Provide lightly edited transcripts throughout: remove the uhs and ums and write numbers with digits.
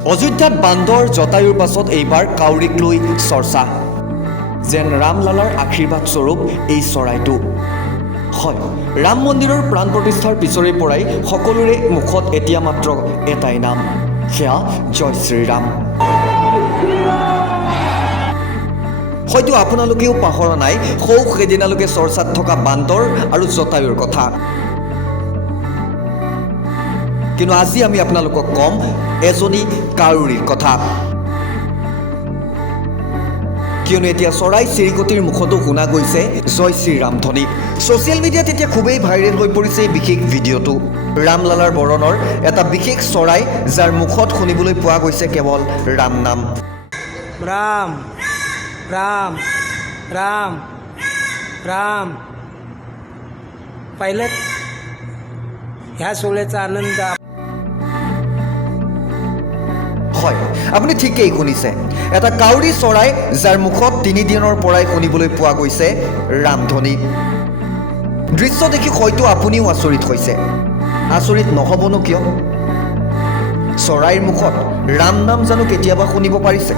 অযোধ্যাত বান্দৰ জটায়ুৰ পাছত এইবাৰ কাউৰীক লৈ চৰ্চা যেন ৰামলালাৰ আশীৰ্বাদ স্বৰূপ এই চৰাইটো হয় ৰাম মন্দিৰৰ প্ৰাণ প্ৰতিষ্ঠাৰ পিছৰে পৰাই সকলোৰে মুখত এতিয়া মাত্ৰ এটাই নাম সেয়া জয় শ্ৰীৰাম হয়তো আপোনালোকেও পাহৰা নাই সেইদিনালৈকে চৰ্চাত থকা বান্দৰ আৰু জটায়ুৰ কথা কিন্তু আজি আমি আপোনালোকক কম এজনী কাউৰীৰ কথা কিয়নো এতিয়া চৰাই চিৰিকটিৰ মুখতো শুনা গৈছে জয় শ্ৰীৰাম ধ্বনি ছ'চিয়েল মিডিয়াত এতিয়া খুবেই ভাইৰেল হৈ পৰিছে এই বিশেষ ভিডিঅ'টো ৰামলালাৰ বৰণৰ এটা বিশেষ চৰাই যাৰ মুখত শুনিবলৈ পোৱা গৈছে কেৱল ৰাম নাম राम राम राम राम पाहिलं ह्या सोहळ्याचा आनंद হয় আপুনি ঠিকেই শুনিছে এটা কাউৰী চৰাই যাৰ মুখত 3 দিনৰ পৰাই শুনিবলৈ পোৱা গৈছে ৰামধ্বনি দৃশ্য দেখি হয়তো আপুনিও আচৰিত হৈছে আচৰিত নহ'বনো কিয় চৰাইৰ মুখত ৰাম নাম জানো কেতিয়াবা শুনিব পাৰিছে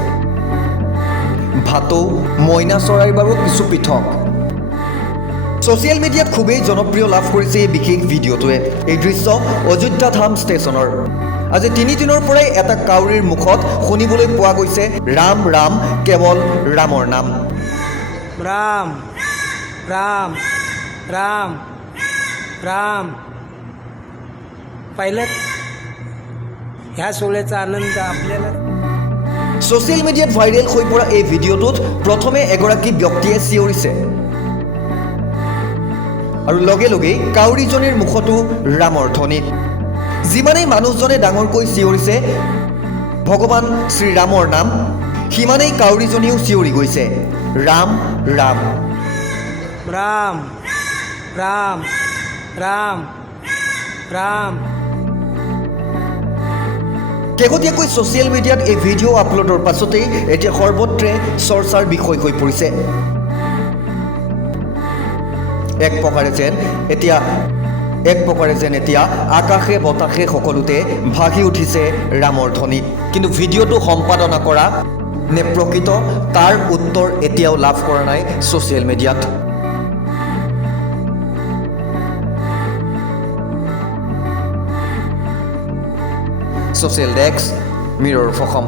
ভাটৌ মইনা চৰাইৰ বাৰু কিছু পৃথক ছ'চিয়েল মিডিয়াত খুবেই জনপ্ৰিয় লাভ কৰিছে এই বিশেষ ভিডিঅ'টোৱে এই দৃশ্য অযোধ্যা ধাম ষ্টেচনৰ আজি 3 দিনৰ পৰাই এটা কাউৰীৰ মুখত শুনিবলৈ পোৱা গৈছে ৰাম ৰাম কেৱল ৰামৰ নাম राम राम राम राम पाहिलं ह्या सोहळ्याचा आनंद आपल्याला ছ'চিয়েল মিডিয়াত ভাইৰেল হৈ পৰা এই ভিডিঅ'টোত প্ৰথমে এগৰাকী ব্যক্তিয়ে চিঞৰিছে আৰু লগে লগেই কাউৰীজনীৰ মুখতো ৰামৰ ধ্বনি যিমানেই মানুহজনে ডাঙৰকৈ চিঞৰিছে ভগৱান শ্ৰীৰামৰ নাম সিমানেই কাউৰীজনীও চিঞৰি গৈছে ৰাম ৰাম राम राम राम राम শেহতীয়াকৈ ছ'চিয়েল মিডিয়াত এই ভিডিঅ' আপলোডৰ পাছতেই এতিয়া সৰ্বত্ৰে চৰ্চাৰ বিষয় হৈ পৰিছে এক প্ৰকাৰে যেন এতিয়া আকাশে বতাশে সকলোতে ভাগি উঠিছে ৰামৰ ধ্বনি কিন্তু ভিডিঅ'টো সম্পাদনা কৰা নে প্ৰকৃত তাৰ উত্তৰ এতিয়াও লাভ কৰা নাই ছ'চিয়েল মিডিয়াত ছ'চিয়েল ডেস্ক মিৰৰ অসম